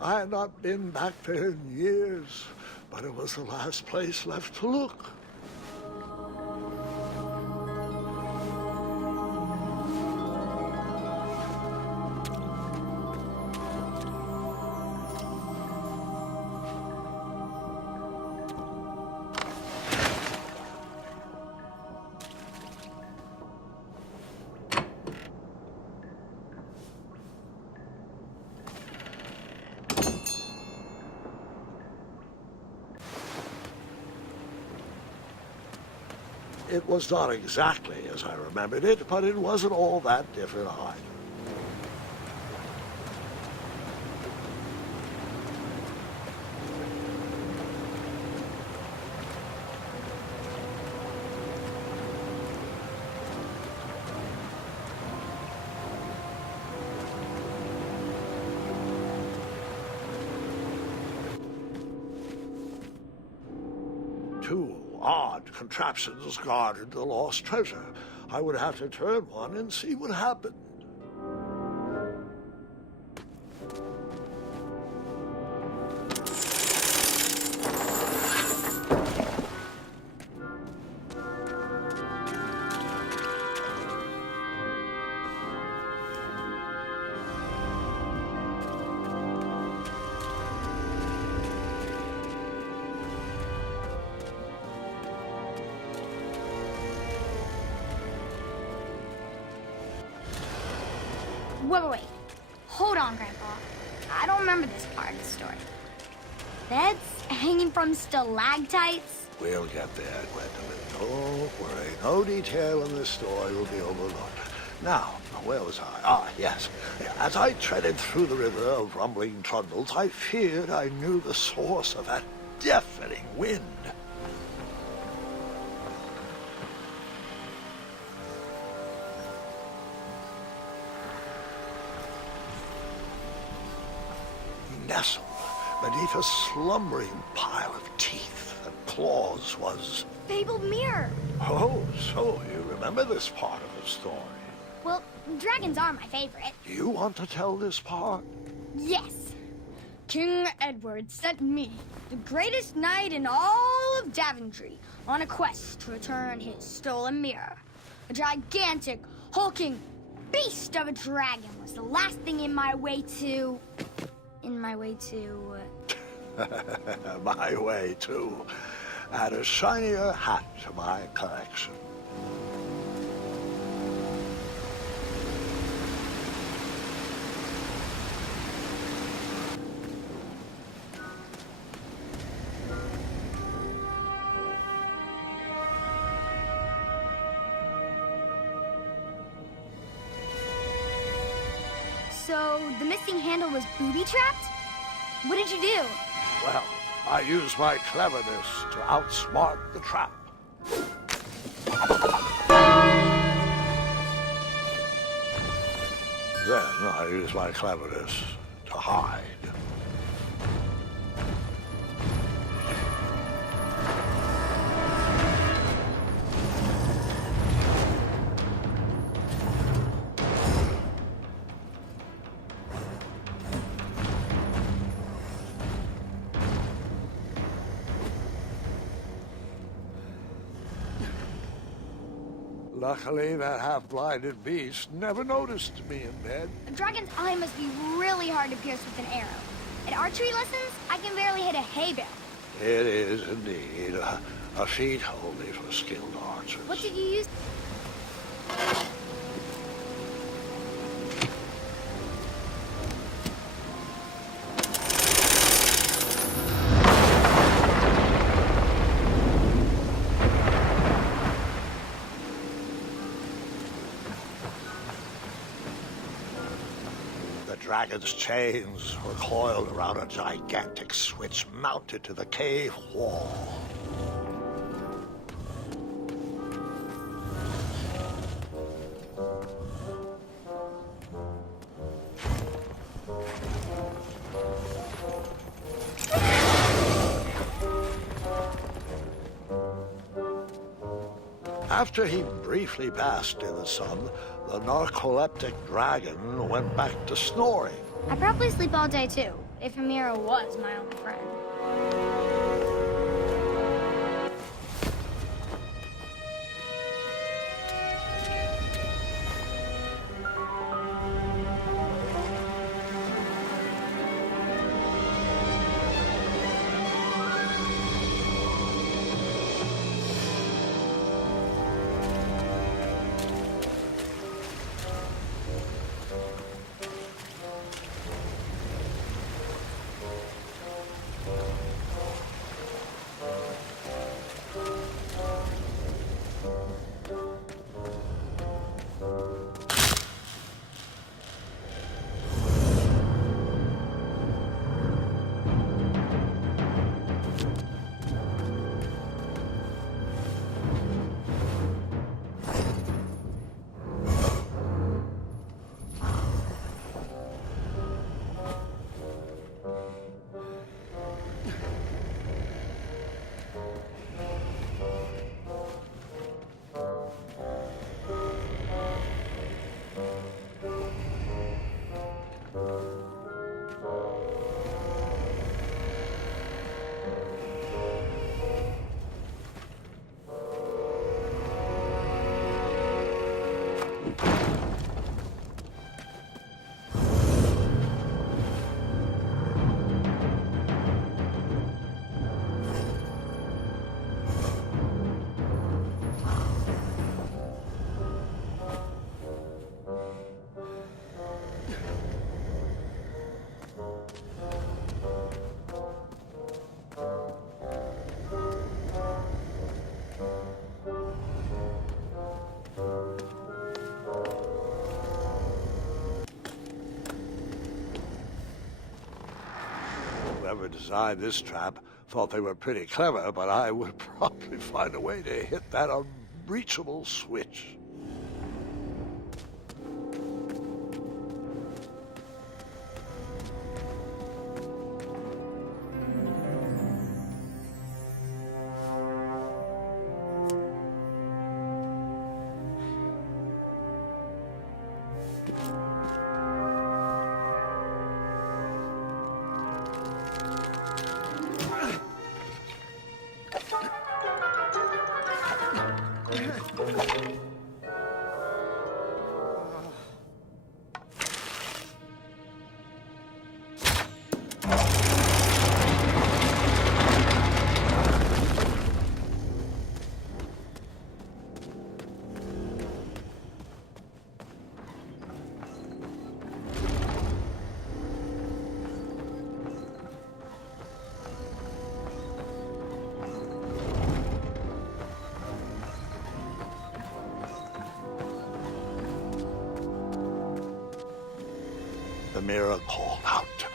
I had not been back there in years, but it was the last place left to look. It was not exactly as I remembered it, but it wasn't all that different either. Two odd contraptions guarded the lost treasure. I would have to turn one and see what happened. Wait. Hold on, Grandpa. I don't remember this part of the story. Beds hanging from stalactites? We'll get there, Gwendolyn. Don't worry. No detail in this story will be overlooked. Now, where was I? Ah, yes. As I treaded through the river of rumbling trundles, I feared I knew the source of that deafening wind. Nestled beneath a slumbering pile of teeth and claws was... Fabled mirror. Oh, so you remember this part of the story. Well, dragons are my favorite. Do you want to tell this part? Yes. King Edward sent me, the greatest knight in all of Daventry, on a quest to return his stolen mirror. A gigantic, hulking beast of a dragon was the last thing in my way to... My way to add a shinier hat to my collection. So the missing handle was booby-trapped? What did you do? Well, I used my cleverness to outsmart the trap. Then I used my cleverness to hide. Luckily, that half-blinded beast never noticed me in bed. A dragon's eye must be really hard to pierce with an arrow. At archery lessons, I can barely hit a hay bale. It is indeed a feat only for skilled archers. What did you use? The dragon's chains were coiled around a gigantic switch mounted to the cave wall. After he briefly basked in the sun, the narcoleptic dragon went back to snoring. I probably sleep all day, too. if a mirror was my only friend. Whoever designed this trap thought they were pretty clever, but I would probably find a way to hit that unreachable switch. The mirror called out to me.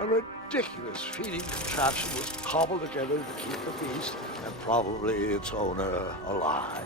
A ridiculous feeding contraption was cobbled together to keep the beast and probably its owner alive.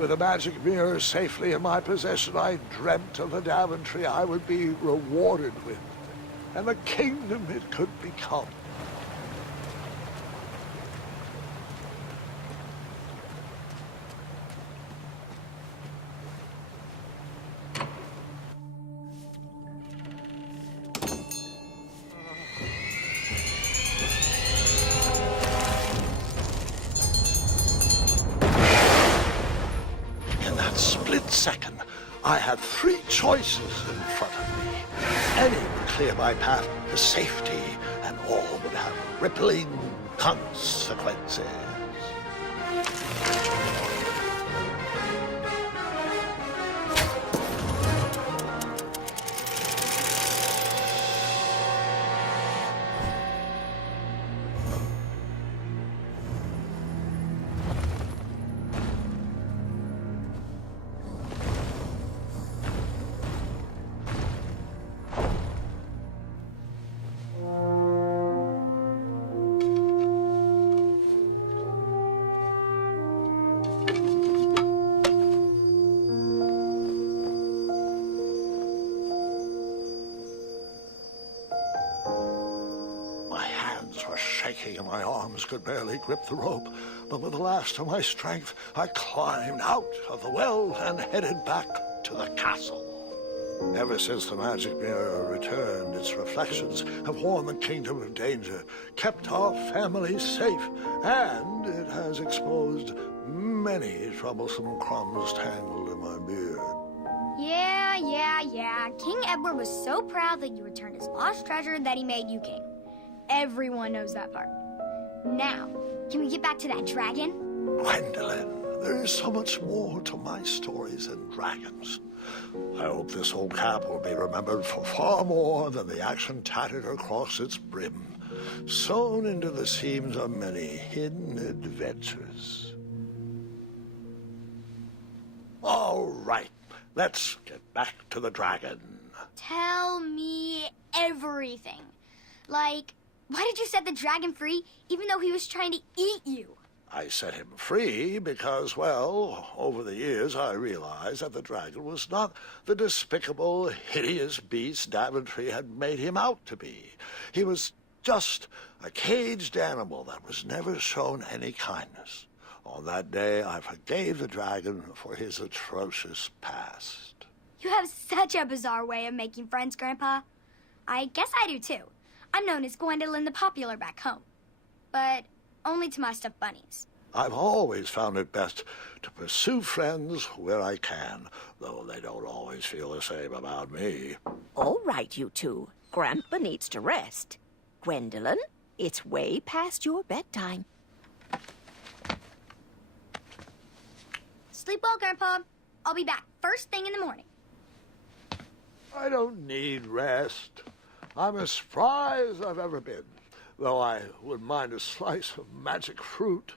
With the magic mirror safely in my possession, I dreamt of the Daventry I would be rewarded with, and the kingdom it could become. Second, I had three choices in front of me. Any would clear my path to safety, and all would have rippling consequences. And my arms could barely grip the rope, but with the last of my strength, I climbed out of the well and headed back to the castle. Ever since the magic mirror returned, its reflections have warned the kingdom of danger, kept our family safe, and it has exposed many troublesome crumbs tangled in my beard. Yeah. King Edward was so proud that you returned his lost treasure that he made you king. Everyone knows that part. Now, can we get back to that dragon? Gwendolyn, there is so much more to my stories than dragons. I hope this old cap will be remembered for far more than the action tattered across its brim, sewn into the seams of many hidden adventures. All right, let's get back to the dragon. Tell me everything. Like, why did you set the dragon free, even though he was trying to eat you? I set him free because, well, over the years I realized that the dragon was not the despicable, hideous beast Daventry had made him out to be. He was just a caged animal that was never shown any kindness. On that day, I forgave the dragon for his atrocious past. You have such a bizarre way of making friends, Grandpa. I guess I do, too. I'm known as Gwendolyn the Popular back home, but only to my stuffed bunnies. I've always found it best to pursue friends where I can, though they don't always feel the same about me. All right, you two. Grandpa needs to rest. Gwendolyn, it's way past your bedtime. Sleep well, Grandpa. I'll be back first thing in the morning. I don't need rest. I'm as spry as I've ever been, though I wouldn't mind a slice of magic fruit.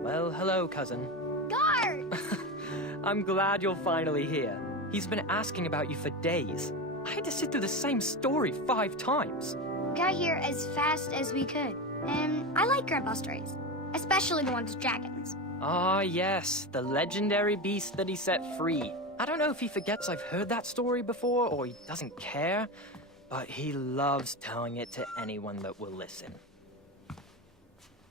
Well, hello, cousin. Guards! I'm glad you're finally here. He's been asking about you for days. I had to sit through the same story 5 times. Got here as fast as we could. And I like Grandpa's stories, especially the ones with dragons. Ah, yes, the legendary beast that he set free. I don't know if he forgets I've heard that story before or he doesn't care, but he loves telling it to anyone that will listen.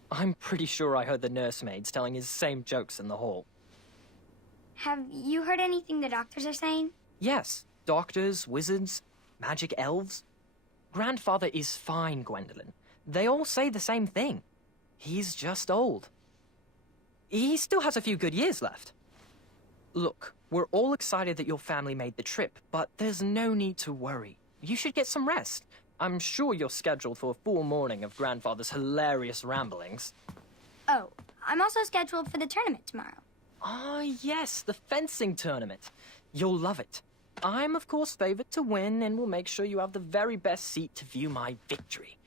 I'm pretty sure I heard the nursemaids telling his same jokes in the hall. Have you heard anything the doctors are saying? Yes, doctors, wizards, magic elves. Grandfather is fine, Gwendolyn. They all say the same thing. He's just old. He still has a few good years left. Look, we're all excited that your family made the trip, but there's no need to worry. You should get some rest. I'm sure you're scheduled for a full morning of Grandfather's hilarious ramblings. Oh, I'm also scheduled for the tournament tomorrow. Ah, yes, the fencing tournament. You'll love it. I'm, of course, favored to win, and will make sure you have the very best seat to view my victory.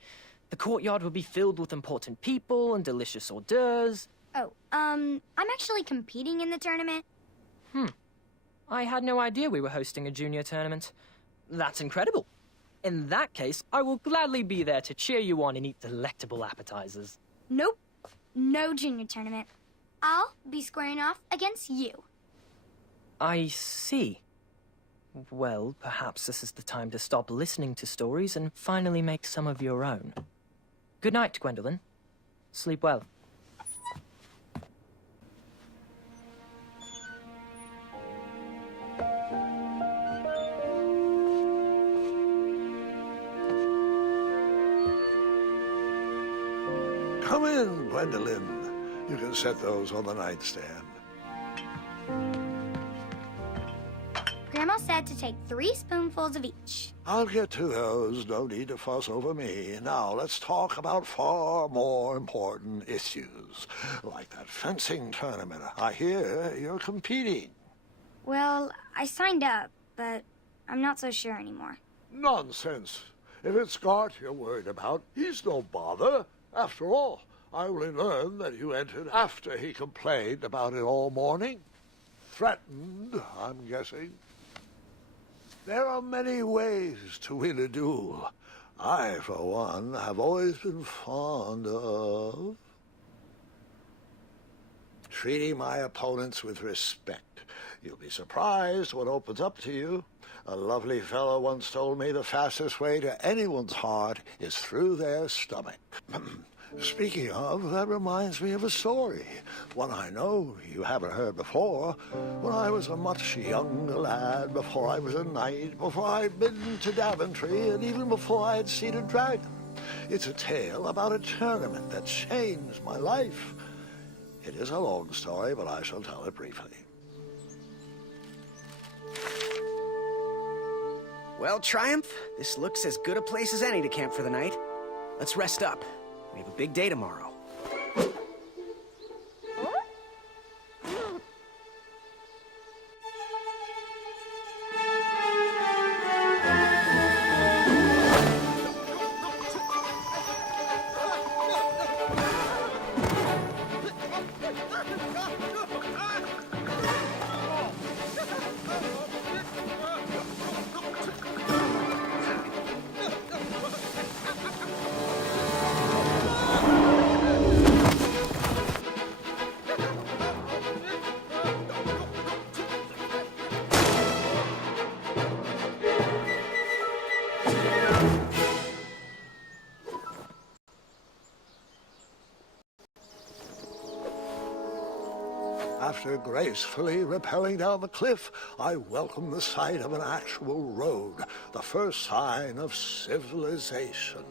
The courtyard will be filled with important people and delicious hors d'oeuvres. Oh, I'm actually competing in the tournament. I had no idea we were hosting a junior tournament. That's incredible. In that case, I will gladly be there to cheer you on and eat delectable appetizers. Nope, no junior tournament. I'll be squaring off against you. I see. Well, perhaps this is the time to stop listening to stories and finally make some of your own. Good night, Gwendolyn. Sleep well. Come in, Gwendolyn. You can set those on the nightstand. Grandma said to take 3 spoonfuls of each. I'll get to those. No need to fuss over me. Now, let's talk about far more important issues, like that fencing tournament. I hear you're competing. Well, I signed up, but I'm not so sure anymore. Nonsense. If it's Scott you're worried about, he's no bother. After all, I only learned that you entered after he complained about it all morning. Threatened, I'm guessing. There are many ways to win a duel. I, for one, have always been fond of treating my opponents with respect. You'll be surprised what opens up to you. A lovely fellow once told me the fastest way to anyone's heart is through their stomach. Speaking of, that reminds me of a story, one I know you haven't heard before. When I was a much younger lad, before I was a knight, before I'd been to Daventry, and even before I'd seen a dragon. It's a tale about a tournament that changed my life. It is a long story, but I shall tell it briefly. Well, Triumph, this looks as good a place as any to camp for the night. Let's rest up. We have a big day tomorrow. After gracefully rappelling down the cliff, I welcome the sight of an actual road, the first sign of civilization.